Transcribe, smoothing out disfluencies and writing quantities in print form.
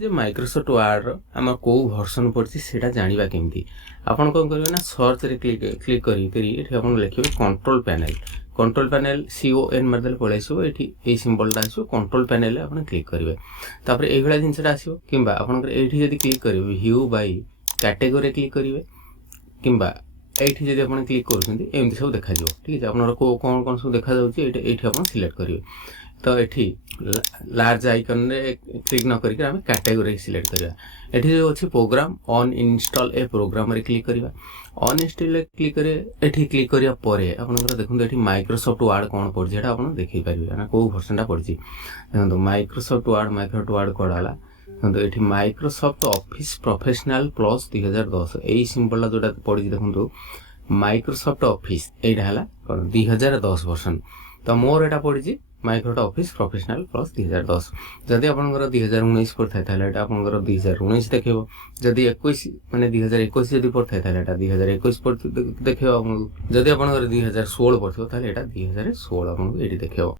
যে ମାଇକ୍ରୋସଫ୍ଟ ୱାର୍ଡର ଆମର କେଉଁ ଭର୍ସନ୍ ପଡ଼ିଛି ସେଇଟା ଜାଣିବା କେମିତି। ଆପଣ କ'ଣ କରିବେ ନା ସର୍ଚ୍ଚରେ କ୍ଲିକ୍ କରିକିରି ଏଠି ଆପଣ ଲେଖିବେ କଣ୍ଟ୍ରୋଲ ପ୍ୟାନେଲ୍ CON ମାରିଦେଲେ ପଳେଇ ଆସିବ। ଏଠି ଏଇ ସିମ୍ବଲଟା ଆସିବ, କଣ୍ଟ୍ରୋଲ ପ୍ୟାନେଲରେ ଆପଣ କ୍ଲିକ୍ କରିବେ। ତାପରେ ଏଇଭଳିଆ ଜିନିଷଟା ଆସିବ। କିମ୍ବା ଆପଣଙ୍କର ଏଇଠି ଯଦି କ୍ଲିକ୍ କରିବେ ଭ୍ୟୁ ବାଇ କ୍ୟାଟେଗୋରିରେ କ୍ଲିକ୍ କରିବେ, କିମ୍ବା এইଠି যদি ଆପଣ ক্লিକ୍ କରୁଛନ୍ତି ଏମିତି ସବୁ ଦେଖାଯିବ। ଠିକ୍ ଅଛି, ଆପଣଙ୍କର କ'ଣ କ'ଣ ସବୁ ଦେଖାଯାଉଛି ଏଇଠି ଆପଣ ସିଲେକ୍ଟ କରିବେ। ତ ଏଠି ଲାର୍ଜ ଆଇକନ୍ରେ କ୍ଲିକ୍ ନ କରିକି ଆମେ କ୍ୟାଟେଗୋରି ସିଲେକ୍ଟ କରିବା। ଏଠି ଯେଉଁ ଅଛି ପ୍ରୋଗ୍ରାମ୍ ଅନ୍ ଇନଷ୍ଟଲ୍ ଏ ପ୍ରୋଗ୍ରାମରେ କ୍ଲିକ୍ କରିବା। ଅନ୍ ଇନଷ୍ଟଲ୍ରେ କ୍ଲିକ୍ କରିବେ। ଏଠି କ୍ଲିକ୍ କରିବା ପରେ ଆପଣଙ୍କର ଦେଖନ୍ତୁ ଏଠି ମାଇକ୍ରୋସଫ୍ଟ ୱାର୍ଡ କ'ଣ ପଡ଼ିଛି ସେଇଟା ଆପଣ ଦେଖିପାରିବେ ନା କେଉଁ ଭର୍ସନ୍ଟା ପଡ଼ିଛି। ଦେଖନ୍ତୁ ମାଇକ୍ରୋସଫ୍ଟ ୱାର୍ଡ କୁଆଡ଼େ ହେଲା। ଦେଖନ୍ତୁ ଏଠି ମାଇକ୍ରୋସଫ୍ଟ ଅଫିସ୍ ପ୍ରଫେସନାଲ ପ୍ଲସ୍ 2010 ଏଇ ସିମ୍ବଲଟା ଯେଉଁଟା ପଡ଼ିଛି ଦେଖନ୍ତୁ ମାଇକ୍ରୋସଫ୍ଟ ଅଫିସ୍ ଏଇଟା ହେଲା କ'ଣ 2010 ଭର୍ସନ୍। ତ ମୋର ଏଇଟା ପଡ଼ିଛି ମାଇକ୍ରୋସଫ୍ଟ ଅଫିସ୍ ପ୍ରଫେସନାଲ ପ୍ଲସ୍ 2010। ଯଦି ଆପଣଙ୍କର 2019 ପଡ଼ିଥାଏ ତାହେଲେ ଏଇଟା ଆପଣଙ୍କର 2019 ଦେଖେଇବ। ଯଦି 21 ମାନେ 2021 ଯଦି ପଡ଼ିଥାଏ ତାହେଲେ ଏଇଟା 2021 ଦେଖେଇବ ଆପଣଙ୍କୁ। ଯଦି ଆପଣଙ୍କର 2016 ପଡ଼ିଥିବ ତାହେଲେ ଏଇଟା 2016 ଆପଣଙ୍କୁ ଏଇଠି ଦେଖେଇବ।